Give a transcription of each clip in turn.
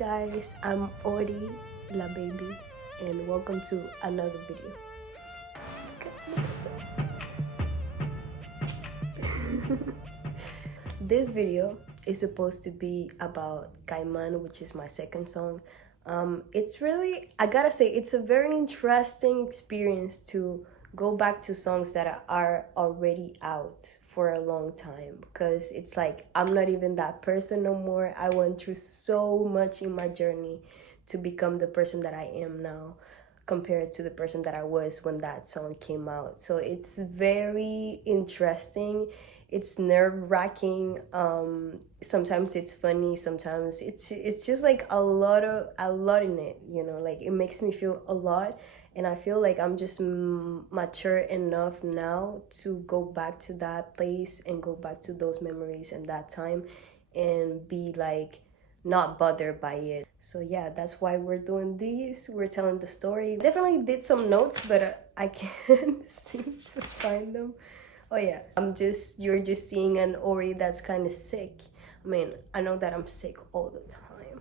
guys, I'm Ori La Baby and welcome to another video. This video is supposed to be about Cayman, which is my second song. It's really, I gotta say, it's a very interesting experience to go back to songs that are already out for a long time, because it's like I'm not even that person no more. I went through so much in my journey to become the person that I am now compared to the person that I was when that song came out. So it's very interesting. It's nerve-wracking. Sometimes it's funny, sometimes it's just like a lot in it, you know, like it makes me feel a lot. And I feel like I'm just mature enough now to go back to that place and go back to those memories and that time and be like not bothered by it. So yeah, that's why we're doing this. We're telling the story. Definitely did some notes, but I can't seem to find them. Oh yeah, you're just seeing an Ori that's kind of sick. I mean, I know that I'm sick all the time.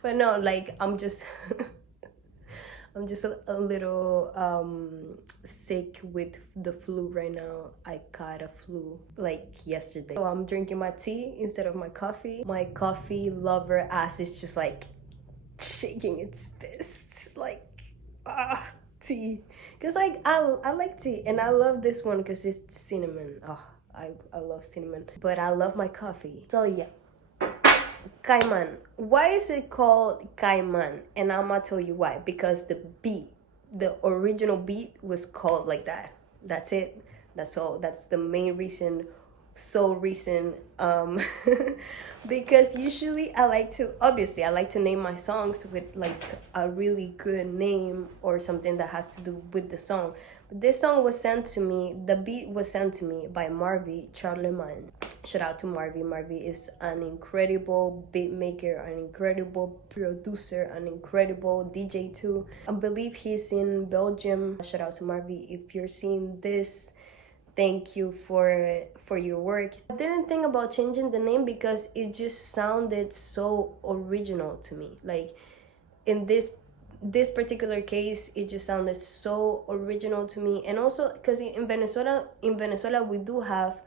But no, like I'm just I'm just a little sick with the flu right now. I caught a flu like yesterday. So I'm drinking my tea instead of my coffee. My coffee lover ass is just like shaking its fists like, tea. Because like I like tea and I love this one because it's cinnamon. I love cinnamon. But I love my coffee. So yeah. Cayman. Why is it called Cayman? And I'm gonna tell you why. Because the beat, the original beat was called like that. That's it. That's all. That's the main reason, sole reason. Because usually I like to name my songs with like a really good name or something that has to do with the song. But this song was sent to me, the beat was sent to me by Marvy Charlemagne. Shout out to Marvy. Marvy is an incredible beat maker, an incredible producer, an incredible DJ too. I believe he's in Belgium. Shout out to Marvy. If you're seeing this, thank you for your work. I didn't think about changing the name because it just sounded so original to me. Like in this particular case, it just sounded so original to me. And also because in Venezuela we do have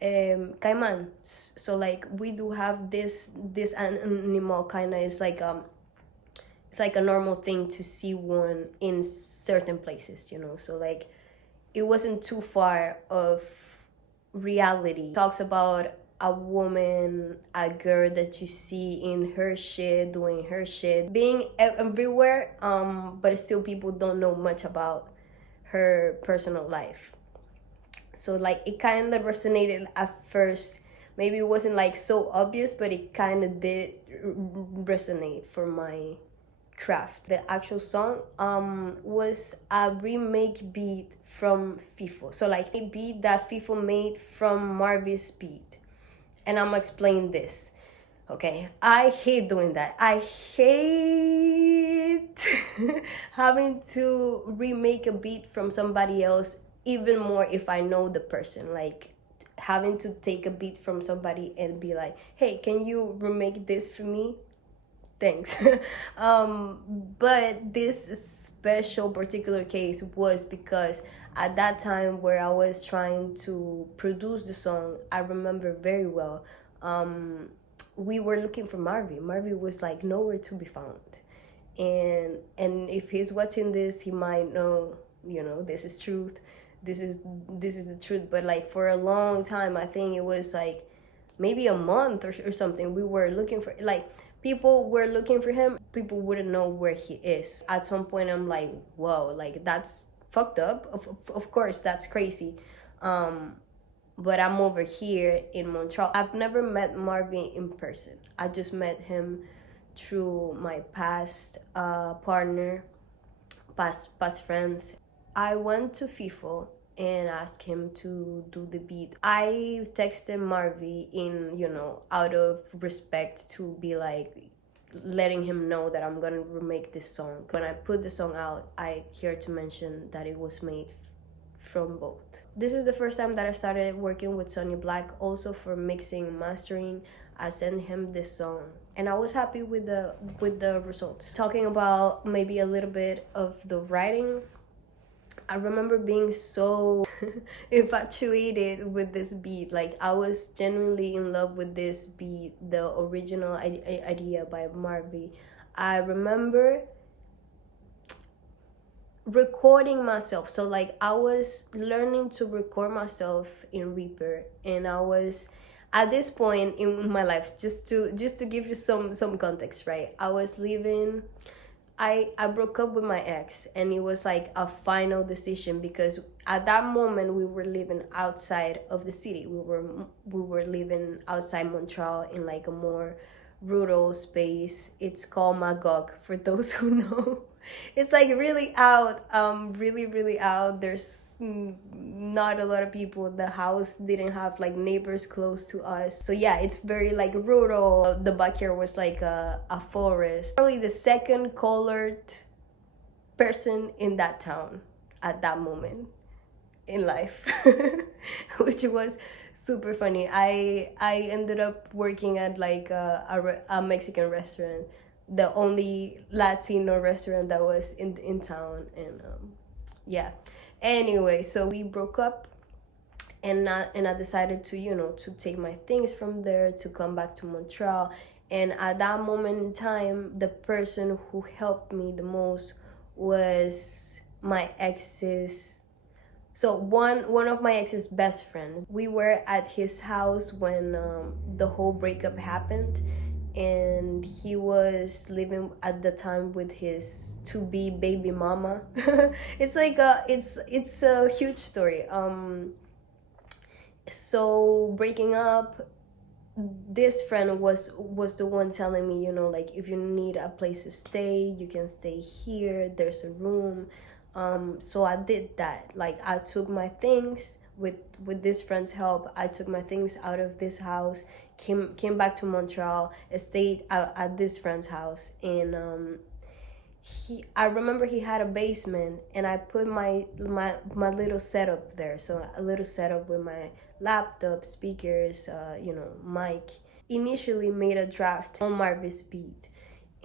Cayman. So like we do have this animal kind of. It's like a normal thing to see one in certain places, you know. So like it wasn't too far of reality. It talks about a woman, a girl that you see in her shit, doing her shit, being everywhere, but still people don't know much about her personal life. So like it kind of resonated at first. Maybe it wasn't like so obvious, but it kind of did resonate for my craft. The actual song was a remake beat from Fifo. So like a beat that Fifo made from Marvy's beat. And I'm gonna explain this. Okay, I hate doing that. I hate having to remake a beat from somebody else, even more if I know the person. Like having to take a beat from somebody and be like, hey, can you remake this for me? Thanks. But this special particular case was because at that time where I was trying to produce the song, I remember very well, we were looking for Marvy. Marvy was like nowhere to be found. And if he's watching this, he might know, you know, this is truth. This is the truth. But like for a long time, I think it was like maybe a month or something, we were looking for, like, people were looking for him. People wouldn't know where he is. At some point, I'm like, whoa, like that's fucked up. Of course, that's crazy. But I'm over here in Montreal. I've never met Marvy in person. I just met him through my past partner, past friends. I went to Fifo and asked him to do the beat. I texted Marvy in, you know, out of respect to be like letting him know that I'm gonna remake this song. When I put the song out, I care to mention that it was made from both. This is the first time that I started working with Sonny Black, also for mixing and mastering. I sent him this song, and I was happy with the results. Talking about maybe a little bit of the writing, I remember being so infatuated with this beat. Like, I was genuinely in love with this beat, the original idea by Marvy. I remember recording myself. So like, I was learning to record myself in Reaper, and I was at this point in my life, just to give you some context, right? I was leaving. I broke up with my ex, and it was like a final decision, because at that moment we were living outside of the city. We were living outside Montreal in like a more rural space. It's called Magog, for those who know. It's like really out, really out. There's not a lot of people. The house didn't have like neighbors close to us, so yeah, it's very like rural. The backyard was like a forest. Probably the second colored person in that town at that moment in life. Which was super funny. I ended up working at like a Mexican restaurant, the only Latino restaurant that was in town. And yeah, anyway, so we broke up, and I decided to, you know, to take my things from there, to come back to Montreal. And at that moment in time, the person who helped me the most was my ex's. So one of my ex's best friend. We were at his house when the whole breakup happened, and he was living at the time with his to-be baby mama. It's like it's a huge story. So breaking up, this friend was the one telling me, you know, like, if you need a place to stay, you can stay here, there's a room. So I did that. Like, I took my things with this friend's help. I took my things out of this house, came back to Montreal, stayed at this friend's house. And I remember he had a basement, and I put my little setup there. So a little setup with my laptop, speakers, you know, mic. Initially made a draft on Marvy's beat,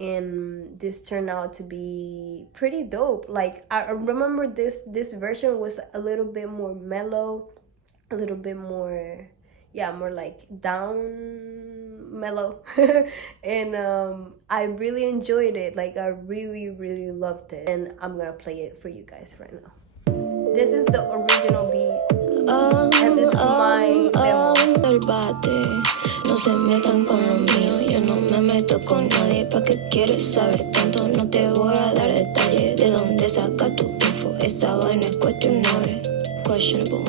and this turned out to be pretty dope. Like, I remember this version was a little bit more mellow, a little bit more, yeah, more like down mellow. And I really enjoyed it. Like, I really loved it, and I'm gonna play it for you guys right now. This is the original beat, and this is my demo. Del bate, no se metan con lo mío. Yo no me meto con nadie. ¿Pa' qué quieres saber tanto? No te voy a dar detalles de dónde sacas tu info. Esa vaina es cuestionable, questionable.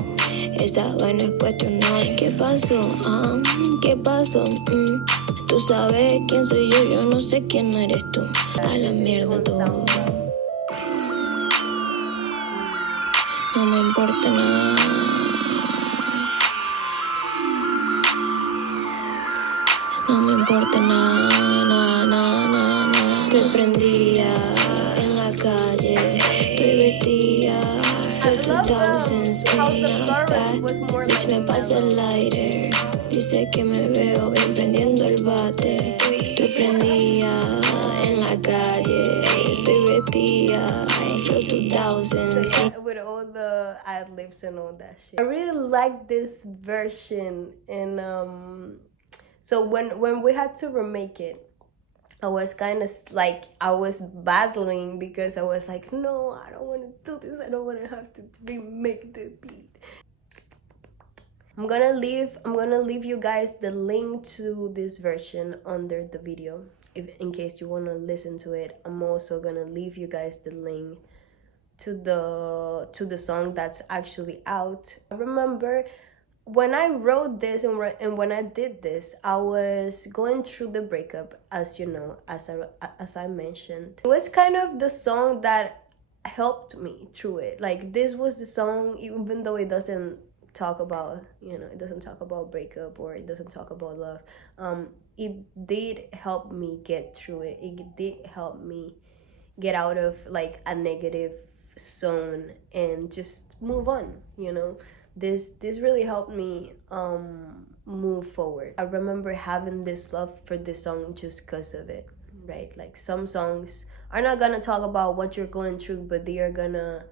Esa vaina es cuestionable. ¿Qué pasó? ¿Qué pasó? Tú sabes quién soy yo, yo no sé quién eres tú. A la mierda todo. No me importa nada. No me importa nada. Te prendía en la calle, te vestía. I love how the chorus was more like Me pasa el lighter, dice que me veo bien prendiendo el bate. Te prendía en la calle, te vestía. 2000's. So yeah, with all the ad-libs and all that shit. I really like this version. And so when we had to remake it, I was kind of like, I was battling, because I was like, no, I don't want to do this. I don't want to have to remake the beat. I'm gonna leave you guys the link to this version under the video, in case you want to listen to it. I'm also gonna leave you guys the link to the song that's actually out. I remember when I wrote this and when I did this, I was going through the breakup, as you know, as I mentioned. It was kind of the song that helped me through it. Like, this was the song, even though it doesn't talk about, you know, it doesn't talk about breakup, or it doesn't talk about love. It did help me get through it. It did help me get out of like a negative zone and just move on, you know. this really helped me move forward. I remember having this love for this song just because of it, right? Like some songs are not gonna talk about what you're going through, but they are gonna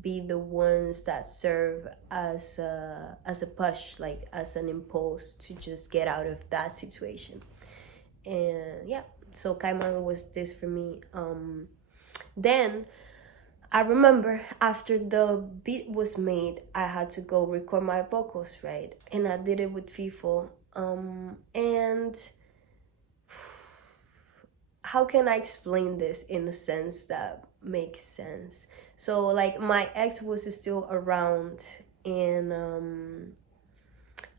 be the ones that serve as a push, like as an impulse to just get out of that situation. And yeah, so Cayman was this for me. Then I remember after the beat was made, I had to go record my vocals, right? And I did it with Fifo. And how can I explain this in a sense that makes sense? So like my ex was still around, and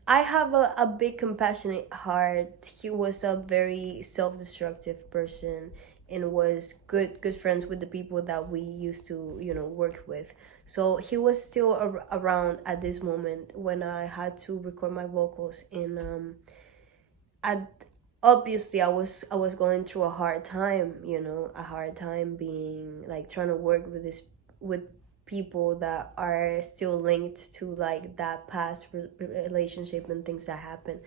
I have a big compassionate heart. He was a very self-destructive person and was good friends with the people that we used to, work with. So he was still around at this moment when I had to record my vocals, and I obviously I was going through a hard time, a hard time being like trying to work with people that are still linked to like that past relationship and things that happen.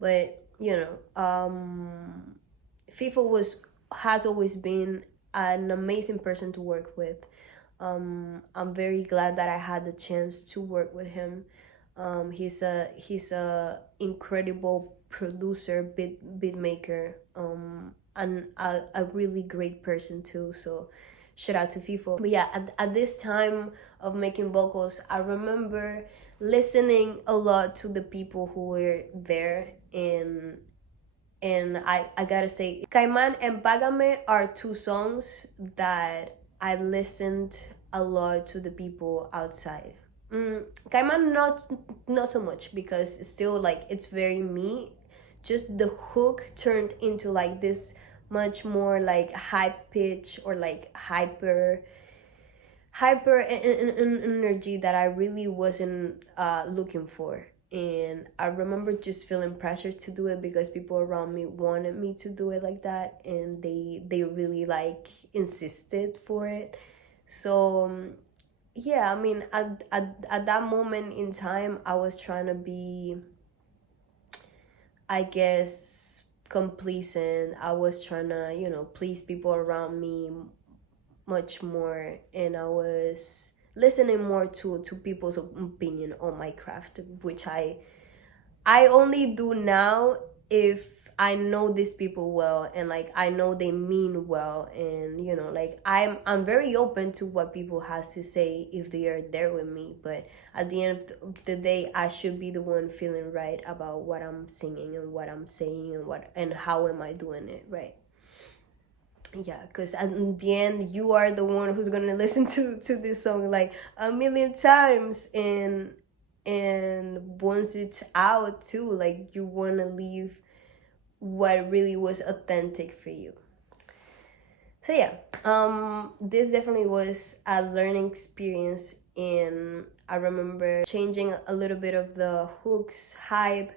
But Fifo has always been an amazing person to work with. I'm very glad that I had the chance to work with him. He's a incredible producer, beat maker, and a really great person too. So shout out to Fifo. But yeah, at this time of making vocals, I remember listening a lot to the people who were there, and I gotta say, Cayman and Págame are two songs that I listened a lot to the people outside. Cayman not so much, because it's still like it's very me. Just the hook turned into like this much more like high pitch or like hyper energy that I really wasn't looking for. And I remember just feeling pressure to do it because people around me wanted me to do it like that, and they really like insisted for it. So yeah, I mean, at that moment in time, I was trying to be, I guess, complacent. I was trying to, please people around me much more, and I was listening more to people's opinion on my craft, which I only do now if I know these people well, and like I know they mean well, and like I'm very open to what people has to say if they are there with me. But at the end of the day, I should be the one feeling right about what I'm singing and what I'm saying and how am I doing it, right? Yeah, because at the end, you are the one who's gonna listen to this song like a million times, and once it's out too, like you want to leave what really was authentic for you. So yeah, this definitely was a learning experience, and I remember changing a little bit of the hooks hype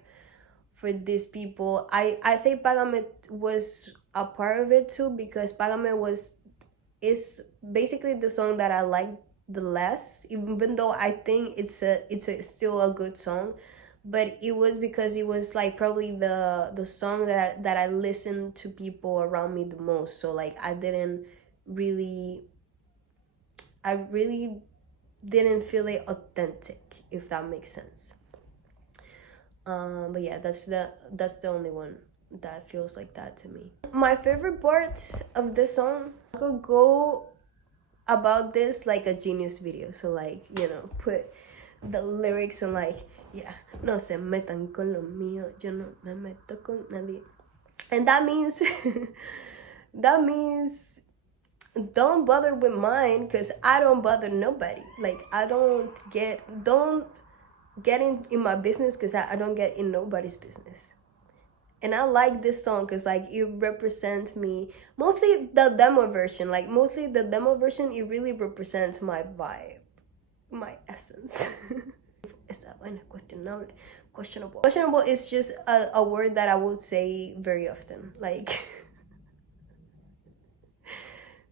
for these people. I say Págame was a part of it too, because Págame is basically the song that I like the less, even though I think it's still a good song. But it was because it was like probably the song that I listened to people around me the most. So like I really didn't feel it authentic, if that makes sense. But yeah, that's the only one that feels like that to me. My favorite parts of this song, I could go about this like a Genius video. So like, put the lyrics and like, yeah, no se metan con lo mío, yo no me meto con nadie. And that means don't bother with mine, because I don't bother nobody. Like I don't get in my business, because I don't get in nobody's business. And I like this song because like it represents me, mostly the demo version. It really represents my vibe, my essence. Questionable is just a word that I would say very often, like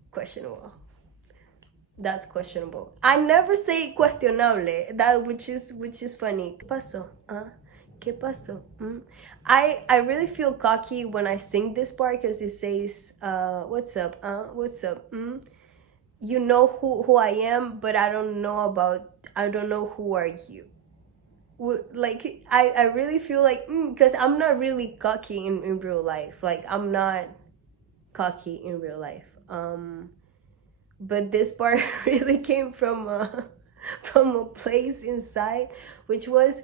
questionable. That's questionable. I never say cuestionable. That which is funny. ¿Qué pasó? ¿Qué pasó? I really feel cocky when I sing this part because it says, what's up? What's up? You know who I am, but I don't know who are you. Like I really feel like because I'm not really cocky in real life. Like I'm not cocky in real life. But this part really came from from a place inside, which was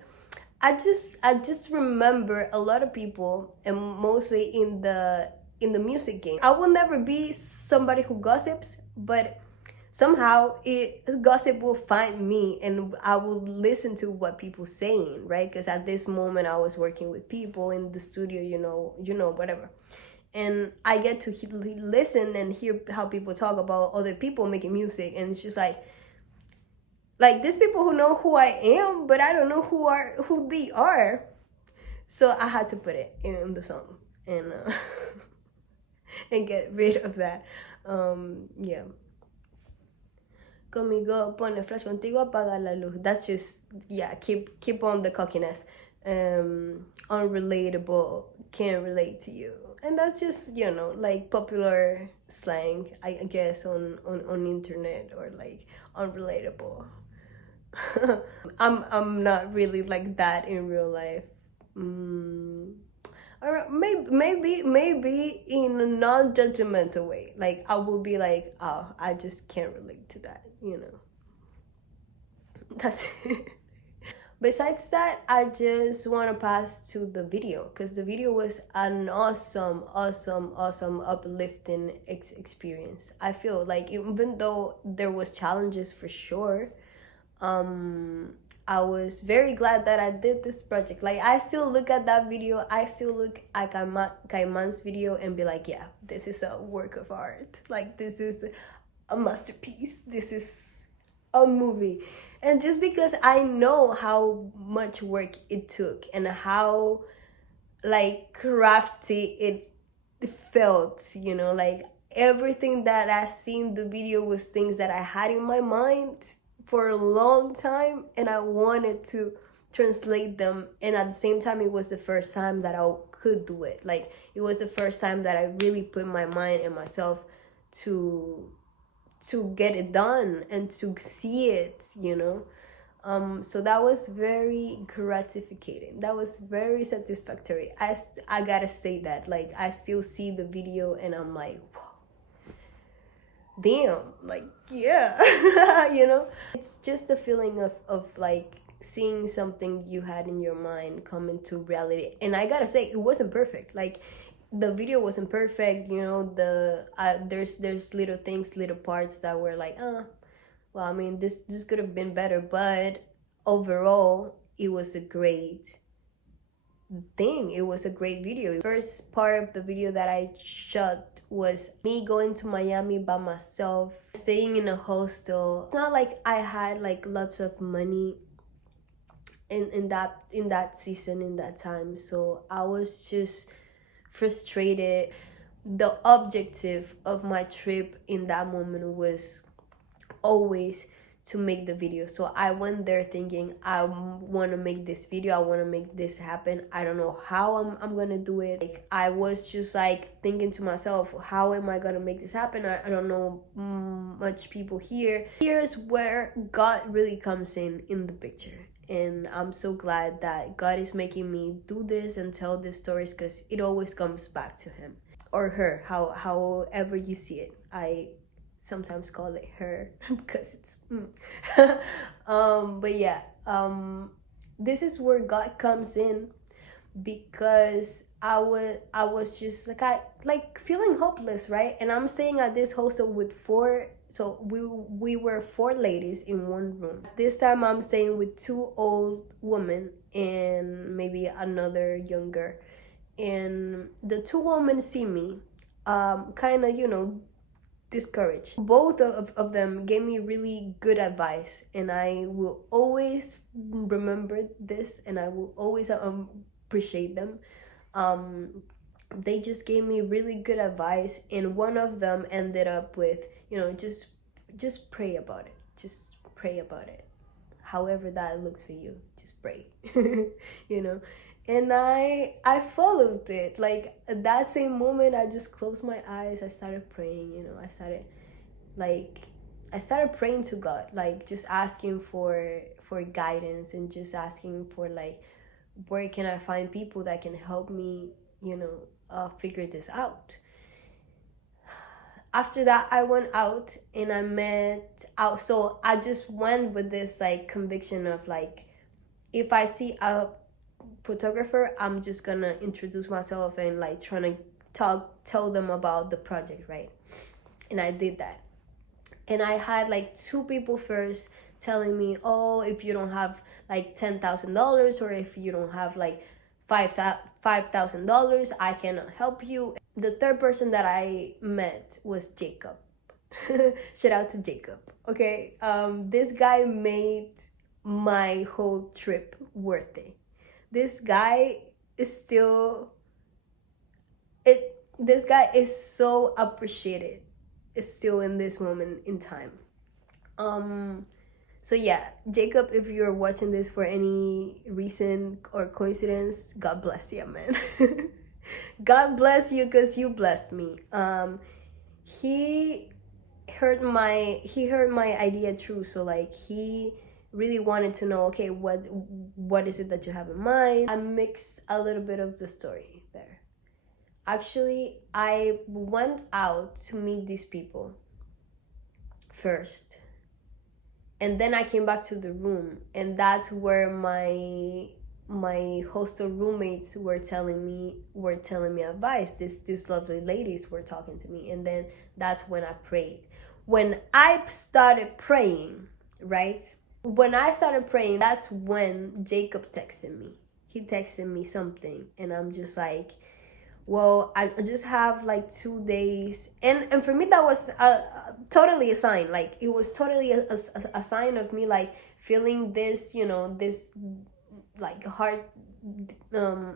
I just remember a lot of people, and mostly in the music game. I will never be somebody who gossips, but somehow gossip will find me, and I will listen to what people saying, right? Because at this moment I was working with people in the studio, whatever, and I get to listen and hear how people talk about other people making music, and it's just like these people who know who I am, but I don't know who they are. So I had to put it in the song and and get rid of that. Yeah. Conmigo pone flash, contigo apaga la luz. That's just, yeah, keep on the cockiness. Unrelatable, can't relate to you. And that's just, like popular slang, I guess, on internet, or like unrelatable. I'm not really like that in real life. Or maybe in a non-judgmental way. Like I will be like, oh, I just can't relate to that, That's it. Besides that, I just want to pass to the video, because the video was an awesome uplifting experience. I feel like even though there was challenges for sure, I was very glad that I did this project. Like I still look at that video, I still look at Cayman's video and be like, yeah, this is a work of art. Like this is a masterpiece. This is a movie. And just because I know how much work it took and how like crafty it felt, like everything that I seen the video was things that I had in my mind for a long time, and I wanted to translate them, and at the same time it was the first time that I could do it. Like it was the first time that I really put my mind and myself to get it done and to see it, so that was very gratificating. That was very satisfactory. I gotta say that. Like I still see the video and I'm like, damn, like, yeah. It's just the feeling of like seeing something you had in your mind come into reality. And I gotta say, it wasn't perfect. Like the video wasn't perfect, there's little things, little parts that were like, well, I mean, this could have been better, but overall it was a great thing. It was a great video. First part of the video that I shot was me going to Miami by myself, staying in a hostel. It's not like I had like lots of money in that season, in that time, so I was just frustrated. The objective of my trip in that moment was always to make the video. So I went there thinking, I want to make this video, I want to make this happen. I don't know how I'm gonna do it. Like I was just like thinking to myself, how am I gonna make this happen? I don't know much people here. Here's where God really comes in the picture. And I'm so glad that God is making me do this and tell these stories, because it always comes back to him or her, however you see it. I sometimes call it her because it's but yeah, this is where God comes in, because I was just like feeling hopeless, right? And I'm staying at this hostel with four, so we were four ladies in one room. This time I'm staying with two old women and maybe another younger, and the two women see me kind of discouraged. Both of them gave me really good advice, and I will always remember this, and I will always appreciate them. They just gave me really good advice, and one of them ended up with just just pray about it. Just pray about it. However that looks for you, just pray. You know. And I followed it. Like at that same moment, I just closed my eyes. I started praying. You know, I started praying to God, like just asking for guidance, and just asking for like, where can I find people that can help me, you know, figure this out. After that, I went out and I met out. So I just went with this like conviction of like, if I see a photographer, I'm just gonna introduce myself and like trying to tell them about the project, right? And I did that. And I had like 2 people first telling me, oh, if you don't have like $10,000, or if you don't have like $5,000, I cannot help you. The third person that I met was Jacob. Shout out to Jacob. Okay, this guy made my whole trip worth it. This guy is still it. This guy is so appreciated. It's still in this moment in time. So yeah, Jacob, if you're watching this for any reason or coincidence, God bless you, man. God bless you, because you blessed me. He heard my idea through. So like, he really wanted to know, okay, what is it that you have in mind? I mix a little bit of the story there. Actually, I went out to meet these people first, and then I came back to the room, and that's where my hostel roommates were telling me advice. These lovely ladies were talking to me, and then that's when I prayed. When I started praying, right? When I started praying, that's when Jacob texted me. He texted me something, and I'm just like, well, I just have like 2 days, and for me that was totally a sign. Like, it was totally a sign of me like feeling this, you know, this like heart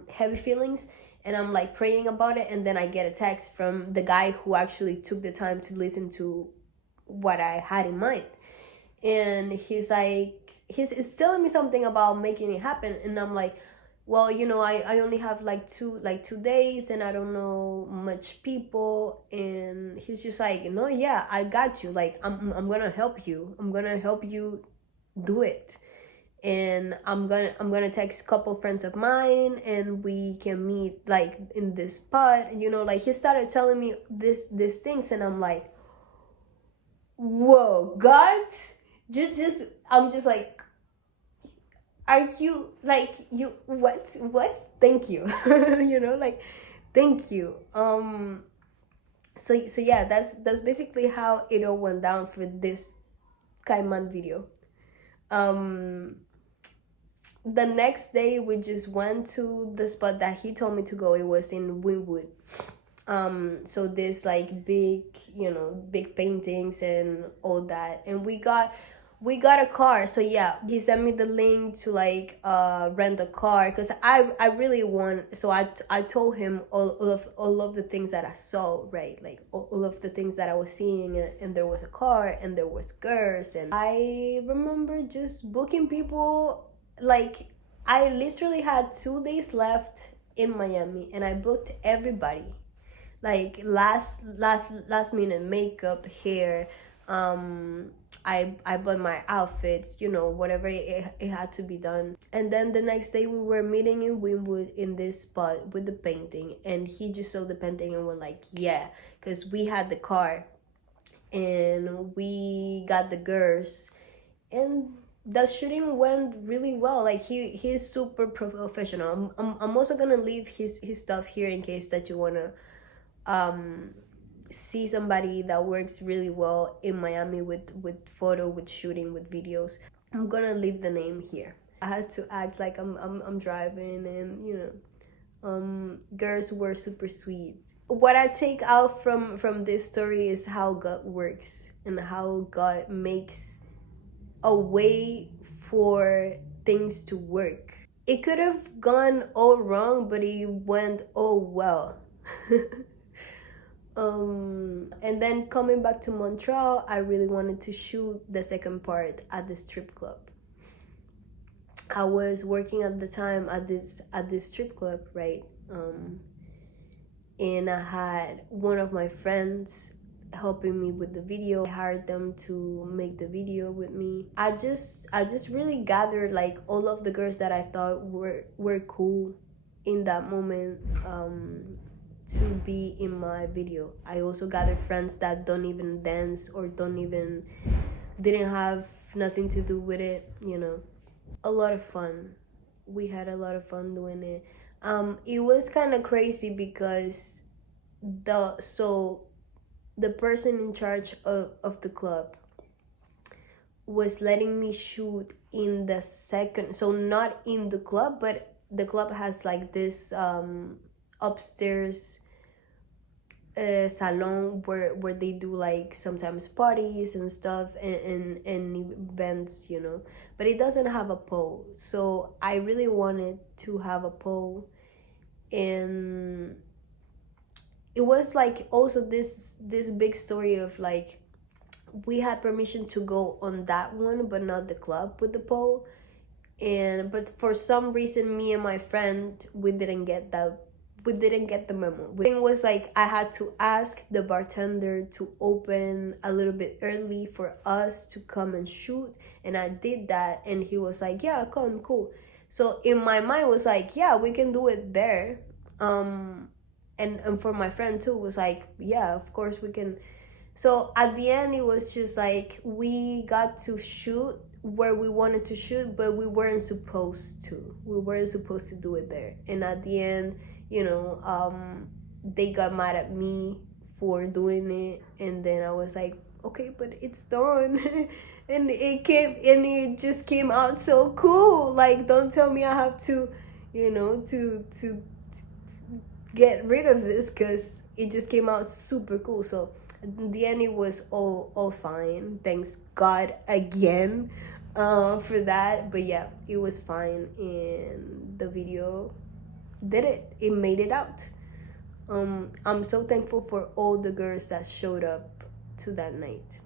heavy feelings, and I'm like praying about it, and then I get a text from the guy who actually took the time to listen to what I had in mind, and he's telling me something about making it happen, and I'm like, well, you know, I only have like 2 days, and I don't know much people. And he's just like, no, yeah, I got you. Like, I'm gonna help you. I'm gonna help you do it. And I'm gonna text a couple friends of mine, and we can meet like in this spot. You know, like, he started telling me these things, and I'm like, whoa, God, I'm just like, are you like, you what thank you. You know, like, thank you. So yeah, that's basically how it all went down for this Cayman video. The next day we just went to the spot that he told me to go. It was in Wynwood. So this like big, you know, big paintings and all that, and we got a car. So yeah, he sent me the link to like rent a car, because I really want. So I told him all of the things that I saw, right? Like all of the things that I was seeing, and there was a car, and there was girls, and I remember just booking people. Like, I literally had 2 days left in Miami, and I booked everybody. Like, last minute makeup, hair, I bought my outfits, you know, whatever it had to be done. And then the next day we were meeting in Wynwood in this spot with the painting, and he just saw the painting and went like, yeah, because we had the car and we got the girls, and the shooting went really well. Like, he's super professional. I'm also gonna leave his stuff here in case that you wanna see somebody that works really well in Miami with photo, with shooting, with videos. I'm gonna leave the name here. I had to act like I'm driving, and you know, girls were super sweet. What I take out from this story is how God works, and how God makes a way for things to work. It could have gone all wrong, but it went all well. And then coming back to Montreal, I really wanted to shoot the second part at the strip club. I was working at the time at this strip club, right? And I had one of my friends helping me with the video. I hired them to make the video with me. I just really gathered like all of the girls that I thought were cool in that moment to be in my video. I also gathered friends that don't even dance or didn't have nothing to do with it, you know. A lot of fun. We had a lot of fun doing it. It was kind of crazy because the person in charge of the club was letting me shoot in the second, so not in the club, but the club has like this upstairs salon where they do like sometimes parties and stuff and events, you know, but it doesn't have a pole. So I really wanted to have a pole, and it was like also this big story of like we had permission to go on that one but not the club with the pole, but for some reason me and my friend we didn't get the memo. The thing was like I had to ask the bartender to open a little bit early for us to come and shoot, and I did that, and he was like, yeah, come, cool. So in my mind was like, yeah, we can do it there. And for my friend too was like, yeah, of course we can. So at the end it was just like we got to shoot where we wanted to shoot, but we weren't supposed to do it there. And at the end, you know, they got mad at me for doing it, and then I was like, okay, but it's done. And it just came out so cool. Like, don't tell me I have to, you know, to get rid of this, because it just came out super cool. So in the end it was all fine, thanks God again for that. But yeah, it was fine, and the video it made it out. I'm so thankful for all the girls that showed up to that night.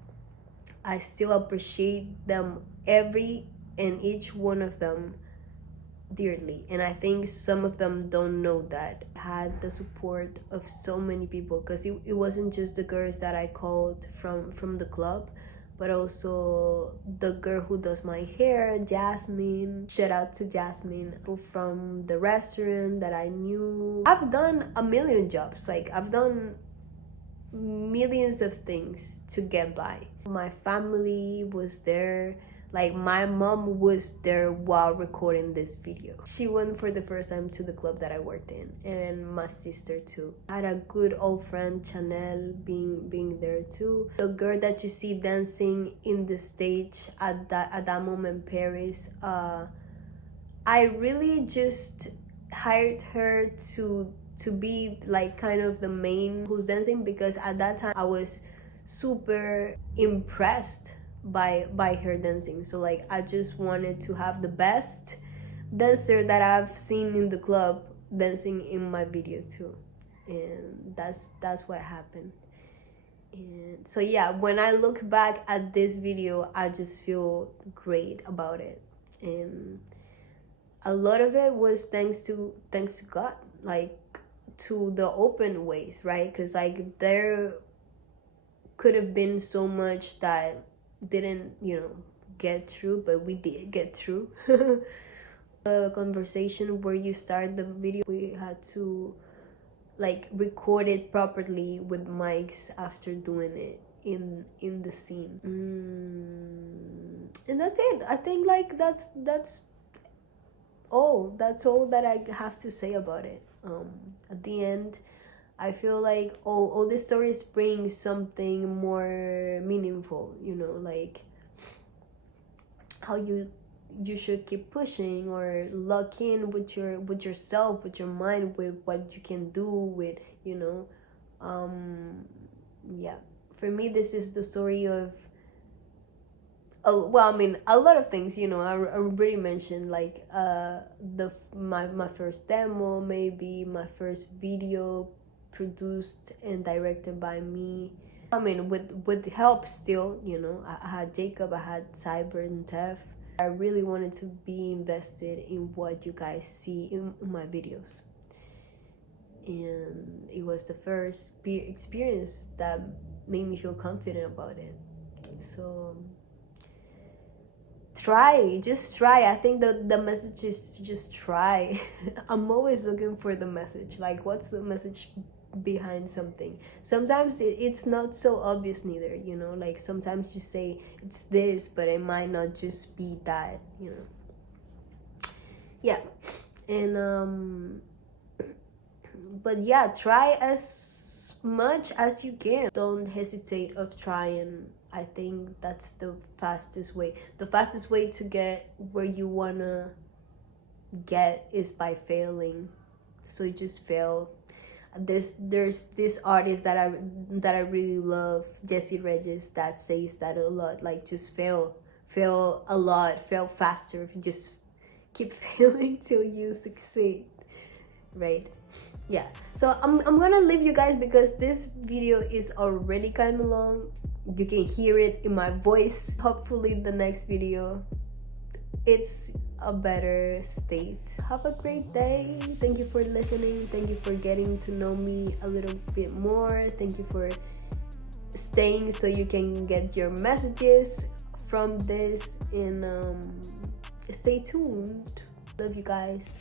I still appreciate them, every and each one of them, dearly. And I think some of them don't know that I had the support of so many people, because it wasn't just the girls that I called from the club, but also the girl who does my hair, Yasmine. Shout out to Yasmine. People from the restaurant that I knew. I've done a million jobs. Like, I've done millions of things to get by. My family was there. Like, my mom was there while recording this video. She went for the first time to the club that I worked in, and my sister too. I had a good old friend, Chanel, being there too. The girl that you see dancing in the stage at that moment, Paris, I really just hired her to be like kind of the main who's dancing, because at that time I was super impressed by her dancing. So like, I just wanted to have the best dancer that I've seen in the club dancing in my video too, and that's what happened. And so yeah, when I look back at this video, I just feel great about it, and a lot of it was thanks to God, like, to the open ways, right? Because like, there could have been so much that didn't, you know, get through, but we did get through. The conversation where you start the video, we had to like record it properly with mics after doing it in the scene. And that's it. I think like that's all that I have to say about it. At the end, I feel like all the stories bring something more meaningful, you know, like how you should keep pushing or lock in with yourself, with your mind, with what you can do, with, you know, yeah. For me, this is the story of, well, I mean, a lot of things, you know. I already mentioned like my first demo, maybe my first video produced and directed by me, I mean, with help still, you know. I had Jacob, I had Cyber and Tef. I really wanted to be invested in what you guys see in my videos. And it was the first experience that made me feel confident about it. So just try. I think the message is to just try. I'm always looking for the message. Like, what's the message behind something? Sometimes it's not so obvious neither, you know. Like, sometimes you say it's this, but it might not just be that, you know. Yeah. And but yeah, try as much as you can. Don't hesitate of trying. I think that's the fastest way. The fastest way to get where you wanna get is by failing. So you just fail. There's this artist that I really love, Jesse Regis, that says that a lot. Like, just fail a lot, fail faster. Just keep failing till you succeed, right? Yeah. So I'm gonna leave you guys because this video is already kind of long. You can hear it in my voice. Hopefully the next video it's a better state. Have a great day. Thank you for listening. Thank you for getting to know me a little bit more. Thank you for staying so you can get your messages from this. And stay tuned. Love you guys.